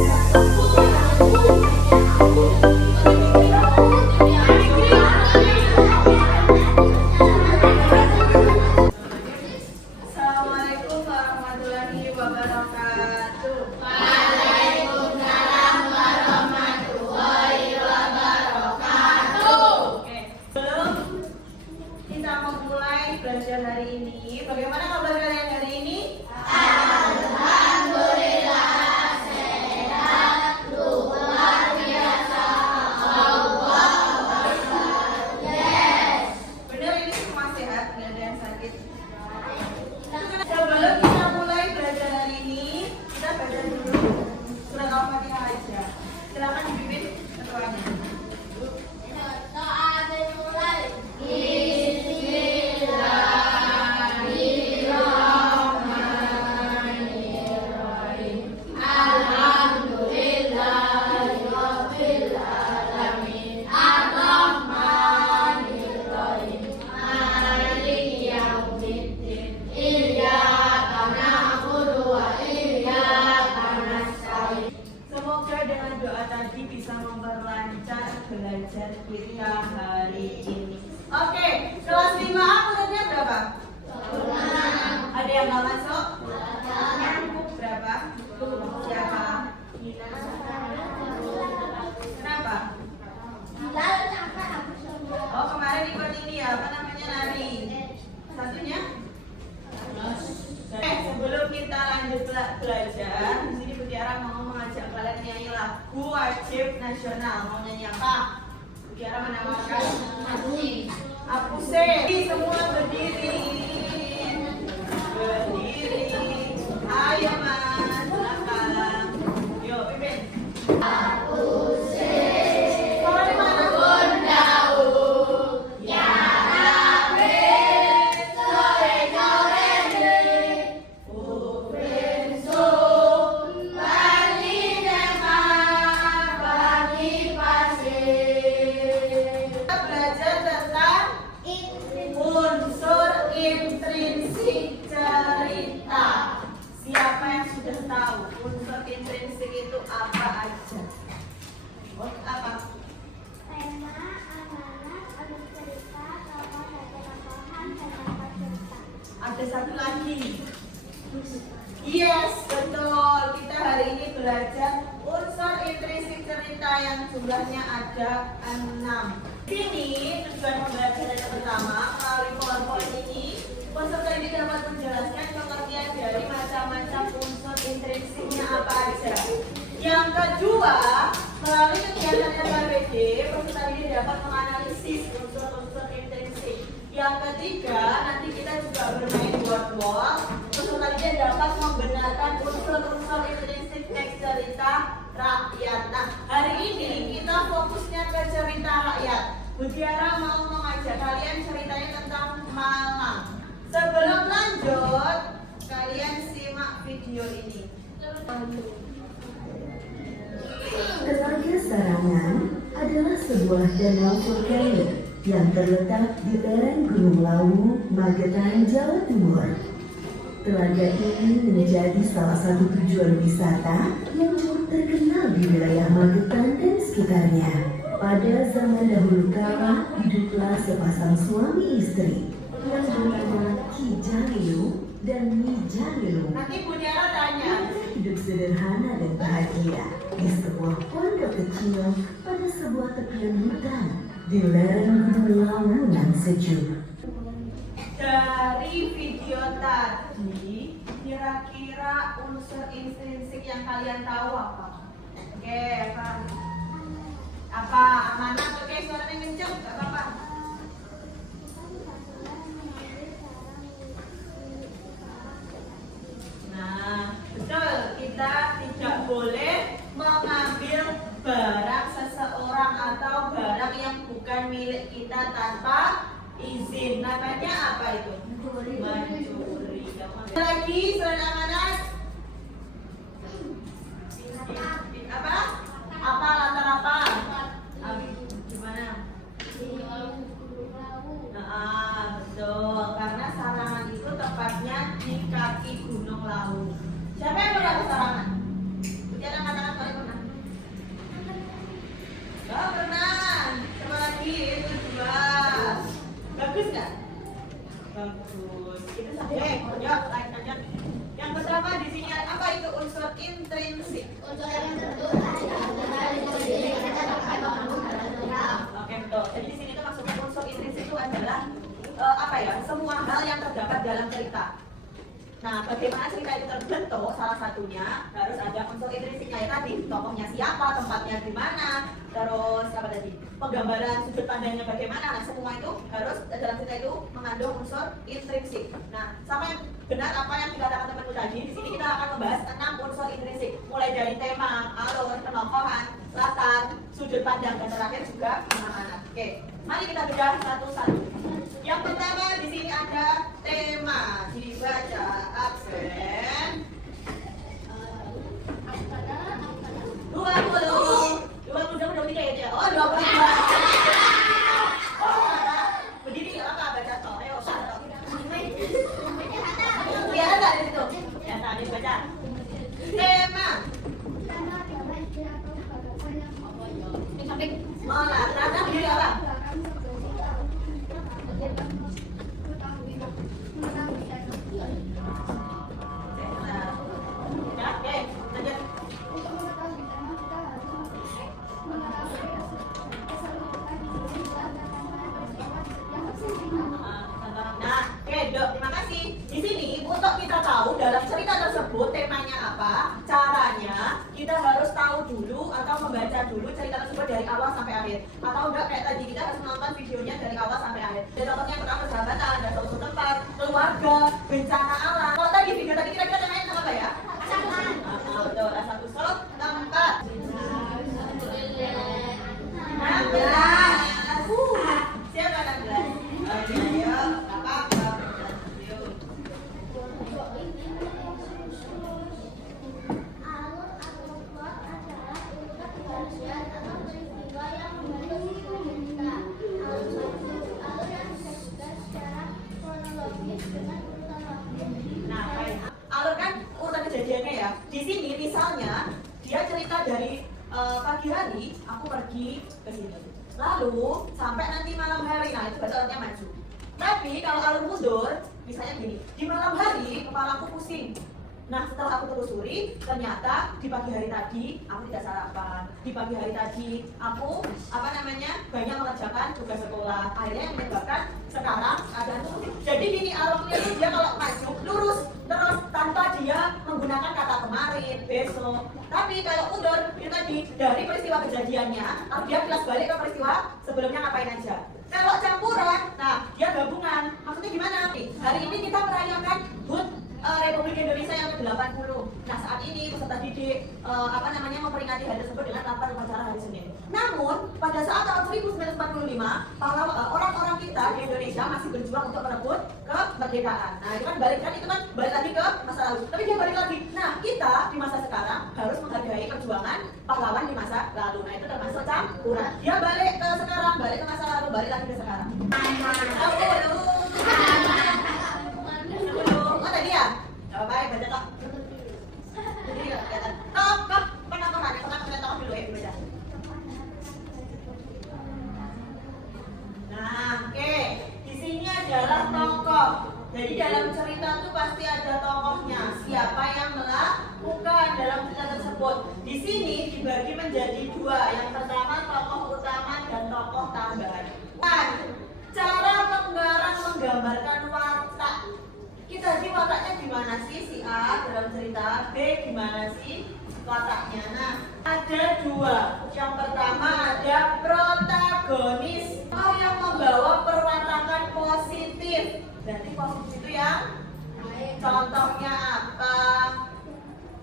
Assalamualaikum warahmatullahi wabarakatuh. Oke, sebelum kita memulai belajar hari ini, bagaimana kabar kalian hari ini? Benar, ini semua sehat, nggak ada yang sakit. Sebelum kita mulai belajar hari ini, kita baca dulu surat Al-Fatihah aja. Silakan dipimpin ketuanya. Semoga dengan doa tadi bisa memperlancar belajar kita hari ini. Oke, kelas 5A muridnya berapa? Ada yang nggak masuk? Berapa? Siapa? Kenapa? Oh, kemarin ikut ini ya, apa namanya, nari. Satunya? Sebelum kita lanjut belajar, di sini Bu Tiara mau mengajak kalian nyanyi lagu wajib nasional. Mau nyanyi apa? Bu Tiara menawarkan Apuse. Semua berdiri. Berdiri. Ayo Mas, silakan. Yuk, pimpin. Kalau di mana? Kita belajar tentang unsur intrinsik cerita. Siapa yang sudah tahu unsur intrinsik itu apa aja? Oh, apa? Ada satu lagi. Yes, betul. Kita hari ini belajar unsur intrinsik cerita yang jumlahnya ada 6. Sini tujuan pembelajaran yang pertama, melalui PowerPoint ini, peserta ini dapat menjelaskan pengertian dari macam-macam unsur intrinsiknya apa aja. Yang kedua, melalui kegiatan FKBD, peserta ini dapat menganalisis unsur-unsur intrinsik. Yang ketiga, nanti kita juga bermain word-word. Peserta ini dapat membenarkan unsur-unsur intrinsik teks cerita rakyat. Nah, hari ini kita fokusnya ke cerita rakyat. Bu Tiara mau mengajak kalian ceritanya tentang Malang. Sebelum lanjut, kalian simak video ini. Telaga Sarangan adalah sebuah danau vulkanik yang terletak di lereng Gunung Lawu, Magetan, Jawa Timur. Telaga ini menjadi salah satu tujuan wisata yang cukup terkenal di wilayah Magetan dan sekitarnya. Pada zaman dahulu kala, hiduplah sepasang suami istri yang bernama Ki Jalilu dan Nyi Jalilu. Nanti Bu Tiara tanya. Mereka hidup sederhana dan bahagia di sebuah pondok kecil pada sebuah tepian hutan di lereng Gunung Lawu yang sejuk. Dari video tadi, kira-kira unsur intrinsik yang kalian tahu apa? Oke, apa? Amanat? Oke, suaranya kenceng, gak apa-apa. Nah, betul, kita tidak boleh mengambil barang seseorang atau barang yang bukan milik kita tanpa izin. Namanya apa itu? Mencuri. Lagi selain amanat? Apa? Apa latar apa? Gimana? Nah, betul. Karena Sarangan itu tepatnya di kaki Gunung Lawu. Siapa yang pernah ke Sarangan? Jangan katakan Oke, betul. Jadi di sini tuh maksudnya unsur intrinsik itu adalah apa ya? Semua hal yang terdapat dalam cerita. Nah, bagaimana cerita itu terbentuk? Salah satunya harus ada unsur intrinsiknya ya tadi, tokohnya siapa, tempatnya di mana, terus apa tadi, penggambaran sudut pandangnya bagaimana. Nah, semua itu harus dalam cerita itu mengandung unsur intrinsik. Nah, sama yang benar apa yang dikatakan temanku tadi. Di sini kita akan membahas 6 unsur intrinsik, mulai dari tema, alur, penokohan, latar, sudut pandang, dan terakhir juga pemahaman. Oke, mari kita bedah satu-satu. Yang pertama di sini ada tema, dibaca absen 20 ya? Oh 22. Oh berdiri nggak apa baca toh, ayo biar nggak di situ. Ya tadi baca tema melatar berdiri apa? Terima kasih. Di sini untuk kita tahu dalam cerita tersebut temanya apa, caranya kita harus tahu dulu atau membaca dulu cerita tersebut dari awal sampai akhir. Atau enggak kayak tadi kita harus menonton videonya dari awal sampai akhir. Jadi contohnya yang pertama persahabatan, ada suatu tempat, keluarga, bencana alam. Kalau tadi video tadi kira-kira temanya apa ya? Betul, asal usul tempat. 16. Siapa 16? Oke, ayo, apa-apa. Nah, baik. Alur kan urutan kejadiannya ya. Di sini misalnya dia cerita dari pagi hari aku pergi ke sini. Lalu sampai nanti malam hari. Nah, itu berarti alurnya maju. Tapi kalau alur mundur, misalnya gini, di malam hari kepalaku pusing. Nah, setelah aku telusuri, ternyata di pagi hari tadi aku tidak sarapan. Di pagi hari tadi aku banyak mengerjakan tugas sekolah. Akhirnya yang menyebabkan sekarang ada pusing. Jadi gini alurnya itu dia kalau maju lurus terus tanpa dia menggunakan kata kemarin, besok. Tapi kalau mundur, itu tadi dari peristiwa kejadiannya, dia kilas balik ke peristiwa sebelumnya ngapain aja. Kalau campuran, nah dia gabungan. Maksudnya gimana? Hari ini kita merayakan HUT Republik Indonesia yang ke-80. Nah, saat ini peserta didik memperingati hari tersebut dengan tanpa upacara hari Senin. Namun, pada saat tahun 1945, orang-orang kita di Indonesia masih berjuang untuk merebut kemerdekaan. Nah, itu kan balik lagi ke masa lalu. Tapi dia balik lagi. Nah, kita di masa sekarang harus menghargai perjuangan pahlawan di masa lalu. Nah, itu termasuk campuran. Dia balik ke sekarang, balik ke masa lalu, balik lagi ke sekarang. Tadi ya? Baik, baca tok. Jadi enggak kelihatan. Tok, penambahan. Yang pertama kita tok dulu ya, dibaca. Nah, oke. Di sini adalah tokoh. Jadi dalam cerita tuh pasti ada tokohnya. Siapa yang melakukan dalam cerita tersebut. Di sini dibagi menjadi 2. Yang pertama tokoh utama dan tokoh tambahan. Cara penggarang menggambarkan watak. Kita di wataknya gimana sih si A dalam cerita, B gimana sih wataknya. Nah, ada 2. Yang pertama ada protagonis yang membawa perwatakan positif. Berarti positif itu yang contohnya apa?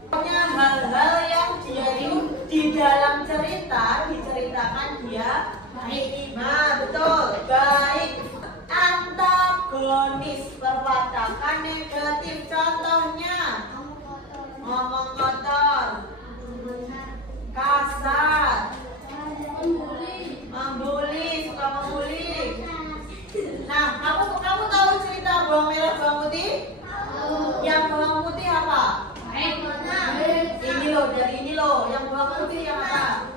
Contohnya hal-hal yang dia di dalam cerita diceritakan dia baik. Nah, betul, baik. Antagonis perwatakan negatif, contohnya ngomong kotor, kasar, membuli, suka membuli. Nah, kamu tahu cerita bawang merah bawang putih? Yang bawang putih apa? Ini loh, yang bawang putih yang apa?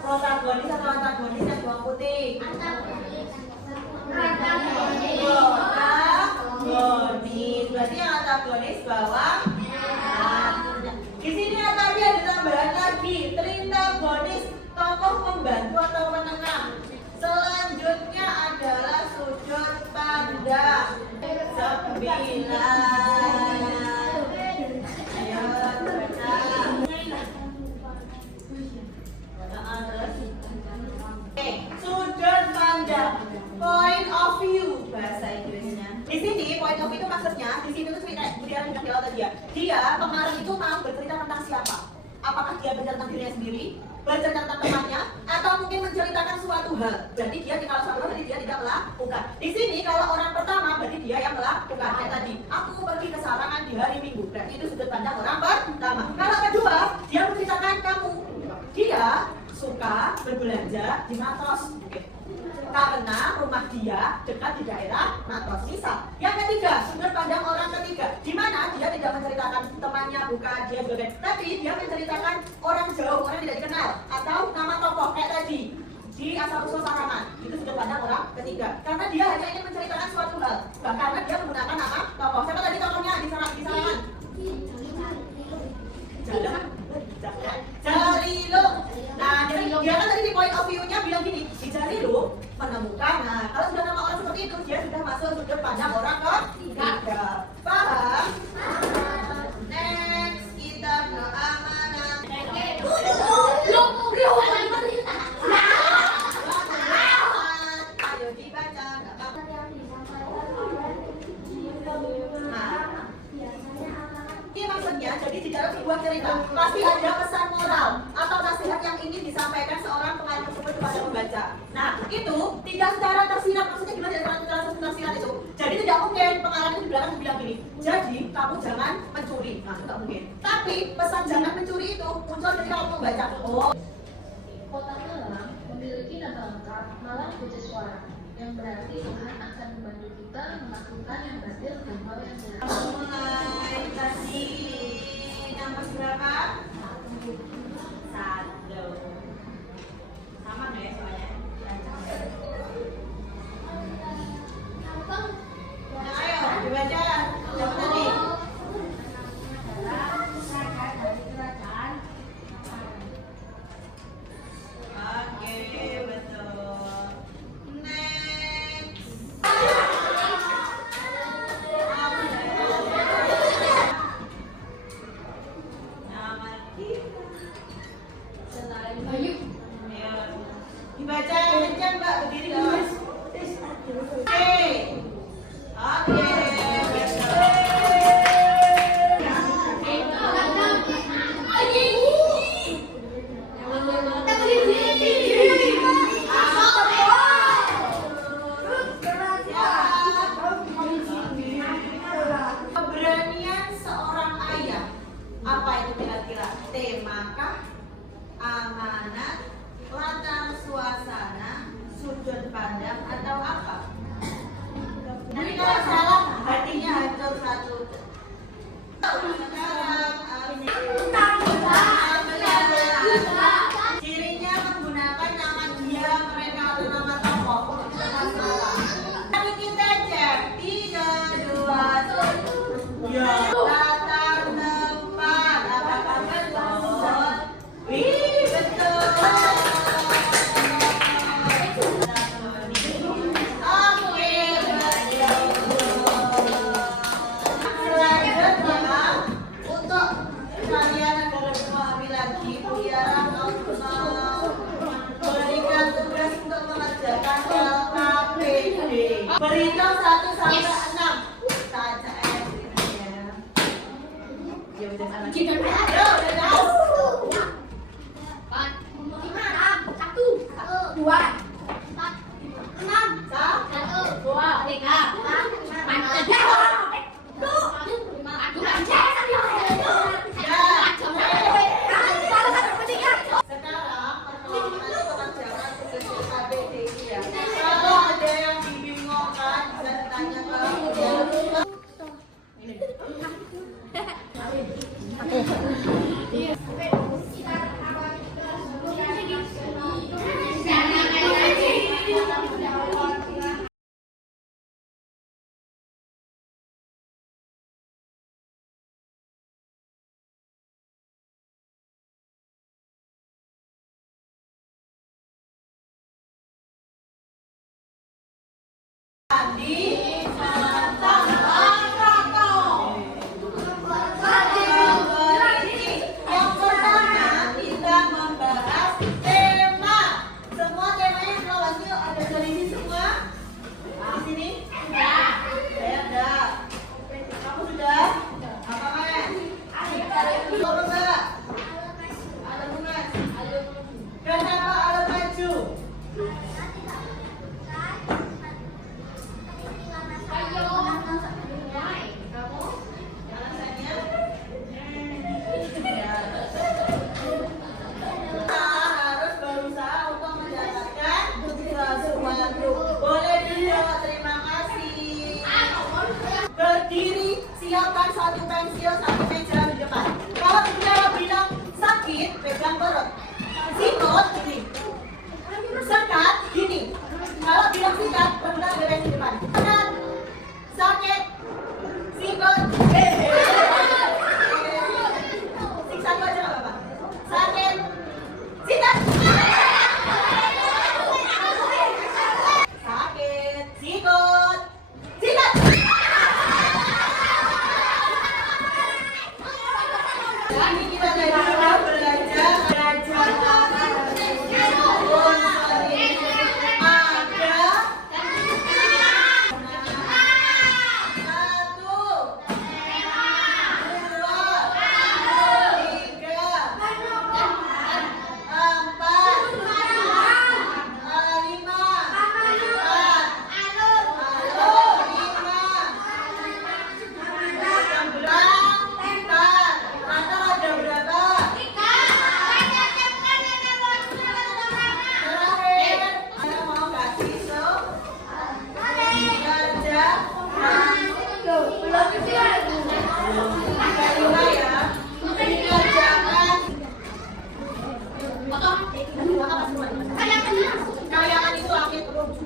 Protagonis atau antagonis yang bawang putih? Antagonis. Berarti yang antagonis bawang. Di sini tadi ada tambahan lagi, Tritagonis, tokoh pembantu atau penengah. Selanjutnya adalah sudut pandang. 9. Ayo, baca. Oke, sudut pandang. Point of view bahasa Inggrisnya. Di sini point of view itu maksudnya di sini tuh cerita dia yang tadi ya. Dia pengarang itu mau bercerita tentang siapa? Apakah dia bercerita tentang dirinya sendiri, bercerita tentang temannya, atau mungkin menceritakan suatu hal. Jadi dia kalau suatu hal dia tidak melakukan. Di sini kalau orang pertama berarti dia yang melakukan. Kayak tadi, aku pergi ke Sarangan di hari Minggu. Berarti itu sudut pandang orang pertama. Kalau kedua, dia menceritakan kamu. Dia suka berbelanja di Matros. Karena rumah dia dekat di daerah Matros. Misal. Yang ketiga, sudut pandang orang ketiga, di mana dia tidak menceritakan temannya, bukan dia juga, tapi dia menceritakan orang jauh, orang tidak dikenal, atau nama tokoh kayak tadi di asal-usul Sarangan. Itu sudut pandang orang ketiga. Karena dia hanya ingin menceritakan suatu hal, karena dia menggunakan nama tokoh. Siapa tadi tokohnya di Sarangan? Jalilo. Nah, dia kan tadi di point of view-nya bilang gini, di Jalilo menemukan. Nah, kalau sudah nama orang seperti itu, dia sudah masuk sudut pandang orang ketiga. Paham? Next, kita ke amanat. Ayo dibaca. Ini maksudnya, jadi di dalam sebuah cerita pasti ada pesan moral atau nasihat yang ingin disampaikan seorang pengarang tersebut kepada pembaca. Nah, itu tidak secara tersirat. Maksudnya gimana secara tersirat itu? Jadi tidak mungkin pengarang itu di belakang bilang gini, jadi kamu jangan mencuri. Nah, itu tidak mungkin. Tapi pesan jangan mencuri itu muncul ketika kamu membaca. Oh, Kotak Malang memiliki nama lengkap Malang Puji Suara, yang berarti Tuhan akan membantu kita melakukan yang batil dan hal yang benar. mulai kasih nomor berapa? 1. Sama nggak ya semuanya? Nah, ayo dibaca. Siapa tadi? Oke, betul. Next. Nomor 3. Ayo. Dibaca yang kencang, Mbak. Berdiri, guys. Oke. Oke. Keberanian seorang ayah. Apa itu kira-kira? Temakah? Amanat? Latar suasana? Sudut pandang? Atau apa? Nanti kalau salah, hatinya hancur satu. Cirinya menggunakan nama dia, mereka atau nama tokoh. Tapi kita cek 3, 2, 1. Ya. Latar tempat. Apakah betul? Wih, betul. Oke, selanjutnya untuk kalian agar lebih memahami lagi, Tiara mau berikan tugas untuk mengerjakan LKPD. Berhitung 1 sampai 6. Saja ya. Ya udah sana. Yo, udah tahu. Oke. Kayangan itu akhir terus.